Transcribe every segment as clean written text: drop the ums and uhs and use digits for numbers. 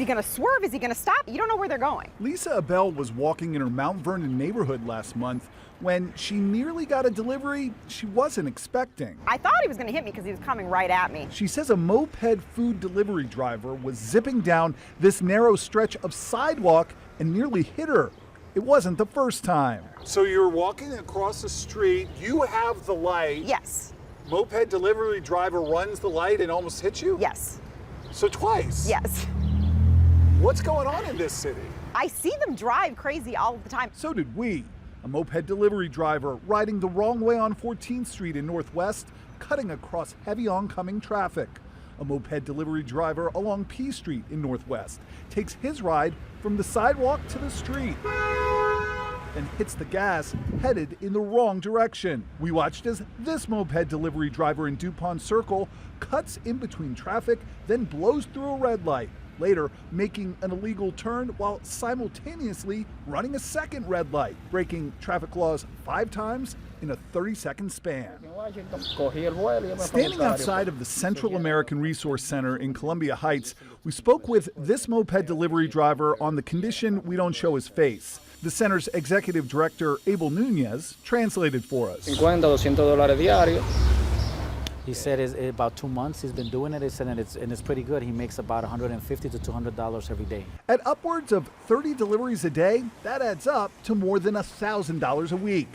he going to swerve? Is he going to stop? You don't know where they're going. Lisa Abel was walking in her Mount Vernon neighborhood last month when she nearly got a delivery she wasn't expecting. I thought he was going to hit me because he was coming right at me. She says a moped food delivery driver was zipping down this narrow stretch of sidewalk and nearly hit her. It wasn't the first time. So you're walking across the street, you have the light. Yes. Moped delivery driver runs the light and almost hits you? Yes. So twice? Yes. What's going on in this city? I see them drive crazy all the time. So did we. A moped delivery driver riding the wrong way on 14th Street in Northwest, cutting across heavy oncoming traffic. A moped delivery driver along P Street in Northwest takes his ride from the sidewalk to the street, then hits the gas, headed in the wrong direction. We watched as this moped delivery driver in DuPont Circle cuts in between traffic, then blows through a red light, later making an illegal turn while simultaneously running a second red light, breaking traffic laws 5 times in a 30-second span. Standing outside of the Central American Resource Center in Columbia Heights, we spoke with this moped delivery driver on the condition we don't show his face. The center's executive director, Abel Nunez, translated for us. $50-$200 He said it's about 2 months he's been doing it. He said, and it's pretty good. He makes about $150 to $200 every day. At upwards of 30 deliveries a day, that adds up to more than $1,000 a week.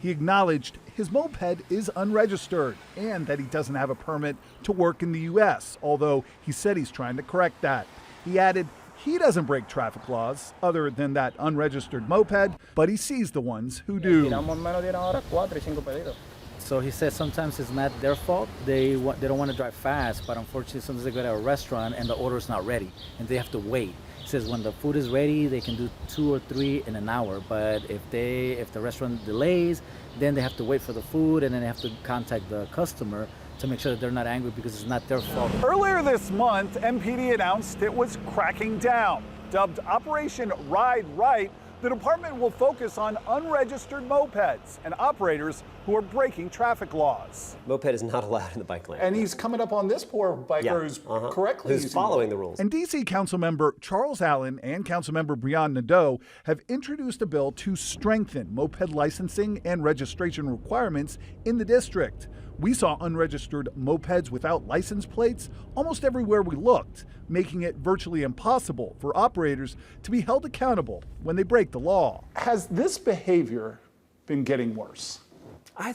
He acknowledged his moped is unregistered and that he doesn't have a permit to work in the U.S., although he said he's trying to correct that. He added he doesn't break traffic laws other than that unregistered moped, but he sees the ones who do. So he says sometimes it's not their fault. They don't want to drive fast, but unfortunately sometimes they go to a restaurant and the order's not ready and they have to wait. He says when the food is ready, they can do 2 or 3 in an hour, but if the restaurant delays, then they have to wait for the food and then they have to contact the customer to make sure that they're not angry because it's not their fault. Earlier this month, MPD announced it was cracking down. Dubbed Operation Ride Right, the department will focus on unregistered mopeds and operators who are breaking traffic laws. Moped is not allowed in the bike lane. And he's coming up on this poor biker who's following the rules. And DC Councilmember Charles Allen and Councilmember Brianne Nadeau have introduced a bill to strengthen moped licensing and registration requirements in the district. We saw unregistered mopeds without license plates almost everywhere we looked, making it virtually impossible for operators to be held accountable when they break the law. Has this behavior been getting worse? I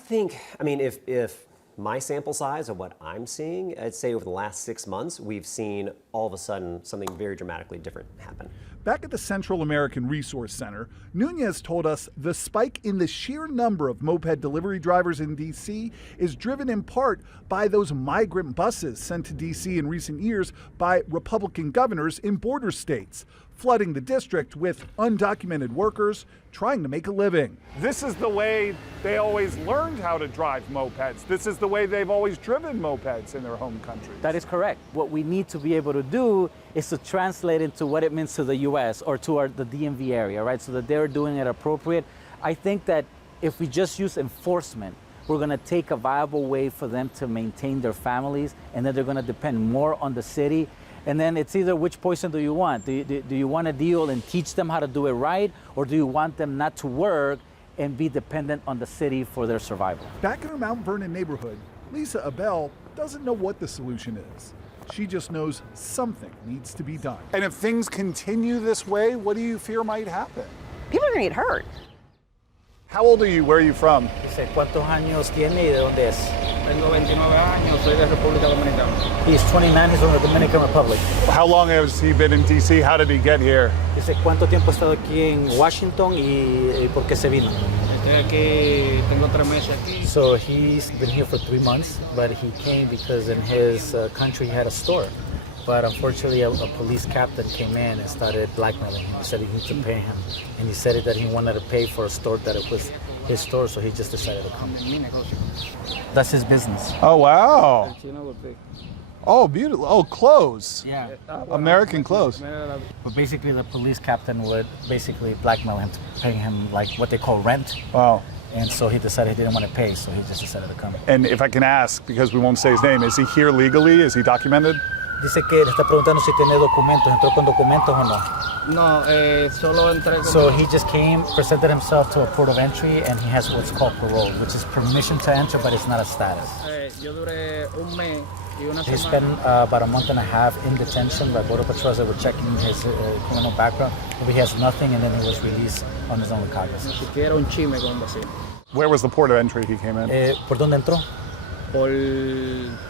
mean, if my sample size of what I'm seeing, I'd say over the last 6 months, we've seen all of a sudden something very dramatically different happen. Back at the Central American Resource Center, Nunez told us the spike in the sheer number of moped delivery drivers in D.C. is driven in part by those migrant buses sent to D.C. in recent years by Republican governors in border states, flooding the district with undocumented workers trying to make a living. This is the way they always learned how to drive mopeds. This is the way they've always driven mopeds in their home countries. That is correct. What we need to be able to do is to translate into what it means to the U.S. or to the DMV area, right? So that they're doing it appropriate. I think that if we just use enforcement, we're going to take a viable way for them to maintain their families, and then they're going to depend more on the city. And then it's either which poison do you want? Do you want to deal and teach them how to do it right, or do you want them not to work and be dependent on the city for their survival? Back in her Mount Vernon neighborhood, Lisa Abel doesn't know what the solution is. She just knows something needs to be done. And if things continue this way, what do you fear might happen? People are going to get hurt. How old are you? Where are you from? Dice, ¿cuántos años tiene y de dónde es? Tengo 29 años, soy de República Dominicana. He's 29, he's from the Dominican Republic. How long has he been in D.C.? How did he get here? Dice, ¿cuánto tiempo ha estado aquí en Washington y por qué se vino? Estoy aquí, tengo 3 meses aquí. So he's been here for 3 months, but he came because in his country he had a store. But unfortunately, a police captain came in and started blackmailing him. He said he needed to pay him. And he said that he wanted to pay for a store that it was his store, so he just decided to come. That's his business. Oh, wow. Oh, beautiful. Oh, clothes. Yeah. American clothes. But basically, the police captain would basically blackmail him to pay him like what they call rent. Wow. And so he decided he didn't want to pay, so he just decided to come. And if I can ask, because we won't say his name, is he here legally? Is he documented? Dice que le está preguntando si tiene documentos. ¿Entró con documentos o no? No, solo entré con... So he just came, presented himself to a port of entry, and he has what's called parole, which is permission to enter, but it's not a status. Yo duré un mes y una He semana. spent about a month and a half in detention by Border Patrol as they were checking his criminal background. But he has nothing, and then he was released on his own recognizance. Ni siquiera un chisme con un vecino. Where was the port of entry he came in? ¿Por dónde entró? Por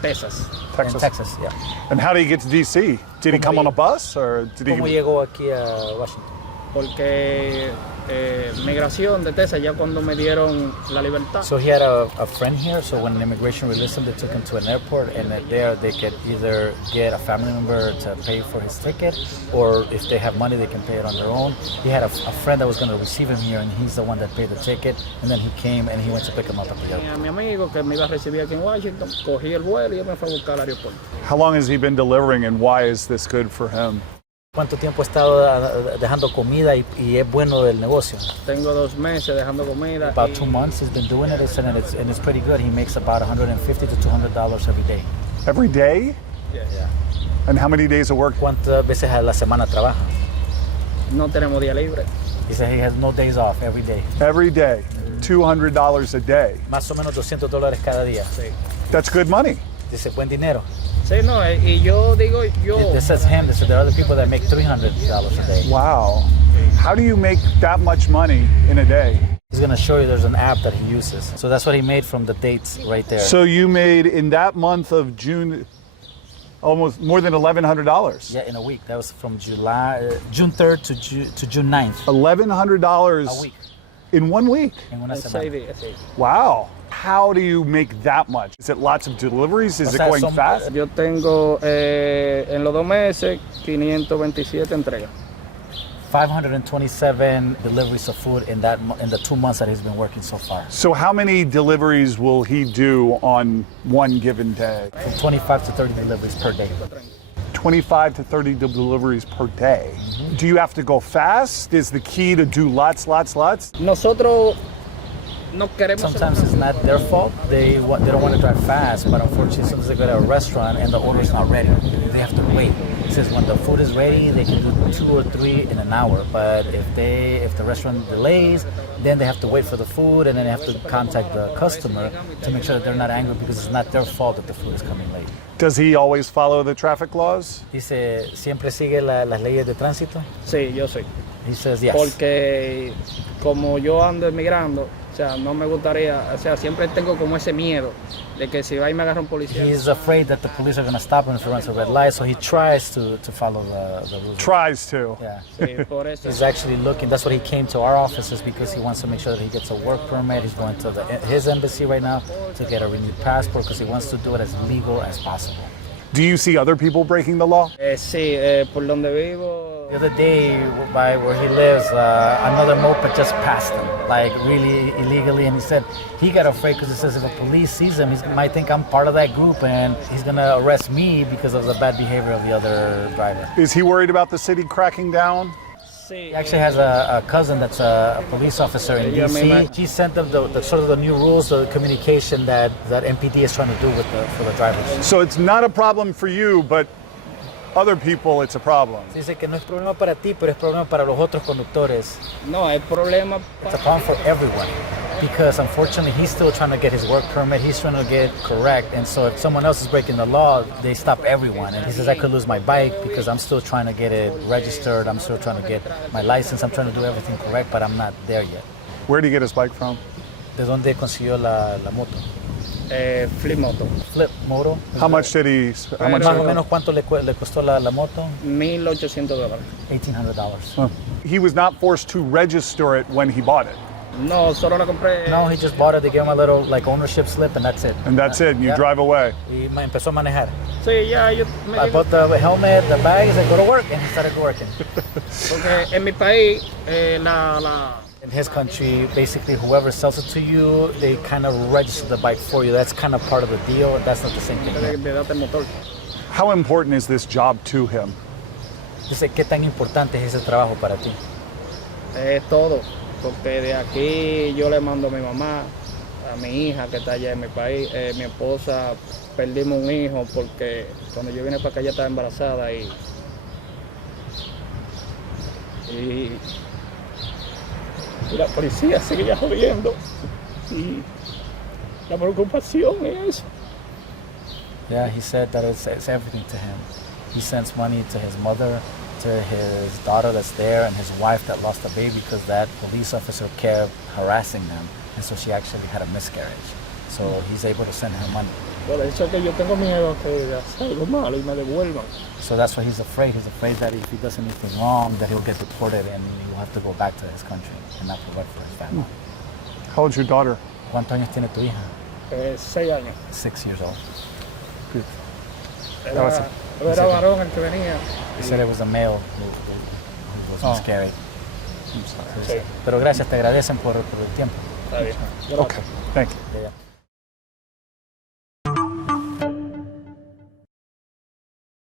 Texas. Texas. In Texas, yeah. And how did he get to D.C.? Did he come on a bus or did ¿Cómo he? llegó aquí a Washington? Porque migración de Texas, ya cuando me dieron la libertad. So he had a friend here, so when immigration released him, they took him to an airport, and there they could either get a family member to pay for his ticket, or if they have money, they can pay it on their own. He had a friend that was going to receive him here, and he's the one that paid the ticket, and then he came and he went to pick him up at the airport. A mi amigo que me iba a recibir aquí en Washington, cogí el vuelo y él me fue a buscar al aeropuerto. How long has he been delivering and why is this good for him? ¿Cuánto tiempo ha estado dejando comida y es bueno del negocio? Tengo 2 meses dejando comida. About 2 months he's been doing it, and it's pretty good. He makes about $150 to $200 every day. Every day? Yeah. And how many days of work? ¿Cuántas veces a la semana trabaja? No tenemos día libre. He said he has no days off every day. Every day. $200 a day. Más o menos $200 cada día. Sí. That's good money. Dice, buen dinero. Sí, no, y yo digo, This says him. This says there are other people that make $300 a day. Wow. How do you make that much money in a day? He's going to show you there's an app that he uses. So that's what he made from the dates right there. So you made in that month of June almost more than $1,100. Yeah, in a week. That was from June 3rd to June 9th. $1,100 A week. in 1 week. En una 6 semana. días, sí. Wow. How do you make that much? Is it lots of deliveries? Is it going fast? Yo tengo en los 2 meses 527 entregas. 527 deliveries of food in the 2 months that he's been working so far. So how many deliveries will he do on one given day? From 25 to 30 deliveries per day. 25 to 30 deliveries per day. Do you have to go fast? Is the key to do lots? Nosotros no queremos. Sometimes it's not their fault. They don't want to drive fast, but unfortunately, sometimes they go to a restaurant and the order's not ready. They have to wait. It says when the food is ready, they can do 2 or 3 in an hour. But if the restaurant delays, then they have to wait for the food, and then they have to contact the customer to make sure that they're not angry because it's not their fault that the food is coming late. Does he always follow the traffic laws? Dice, ¿siempre sigue las leyes de tránsito? Sí, yo sí. He says yes. Porque como yo ando emigrando, o sea, no me gustaría, o sea, siempre tengo como ese miedo de que si va y me agarra un policía. He's afraid that the police are going to stop him if he runs a red light, so he tries to follow the rules. Tries to. Yeah. Sí, por eso. He's actually looking, that's what he came to our offices because he wants to make sure that he gets a work permit. He's going to his embassy right now to get a renewed passport because he wants to do it as legal as possible. Do you see other people breaking the law? Sí, por donde vivo. The other day, by where he lives, another moped just passed him, like really illegally, and he said he got afraid because he says if a police sees him, he might think I'm part of that group and he's gonna arrest me because of the bad behavior of the other driver. Is he worried about the city cracking down? Sí. He actually has a cousin that's a police officer in DC. He sent them the sort of the new rules, the communication that MPD is trying to do for the drivers. So it's not a problem for you, but other people it's a problem. Dice que no es problema para ti, pero es problema para los otros conductores. No, hay problema. It's a problem for everyone because unfortunately he's still trying to get his work permit. He's trying to get correct, and so if someone else is breaking the law, they stop everyone. And he says I could lose my bike because I'm still trying to get it registered. I'm still trying to get my license. I'm trying to do everything correct, but I'm not there yet. Where did he get his bike from? ¿De dónde consiguió la moto? Flip moto. Flip moto. How much did he? How much? Más o menos cuánto le costó la moto? $1,800. $1,800. He was not forced to register it when he bought it. No, solo la compré. No, he just bought it. They gave him a little ownership slip, and that's it. And that's it. And you Yeah. drive away. Y empezó a manejar. Sí, ya yo me I bought the helmet, the bags, I go to work, and he started working. porque en mi país In his country, basically, whoever sells it to you, they kind of register the bike for you. That's kind of part of the deal. That's not the same thing. de darte el motor. How important is this job to him? Dice, ¿qué tan importante es ese trabajo para ti? Es todo, porque de aquí yo le mando a mi mamá, a mi hija que está allá en mi país. Mi esposa, perdimos un hijo porque cuando yo vine para acá ella estaba embarazada y la policía seguía jodiendo y la preocupación es eso. Yeah, he said that it's everything to him. He sends money to his mother, to his daughter that's there, and his wife that lost a baby because that police officer kept harassing them, and so she actually had a miscarriage. So he's able to send her money. Por eso que yo tengo miedo que haga algo malo y me devuelvan. So that's why he's afraid. He's afraid that if he does anything wrong, that he'll get deported and he'll have to go back to his country and not provide for his family. How old's your daughter? ¿Cuántos años tiene tu hija? 6 años. 6 years old. Era varón el que venía. He said it was a male who was miscarried. Sí, Pero gracias, te agradecen por el tiempo. está bien. Okay, thank you. Yeah.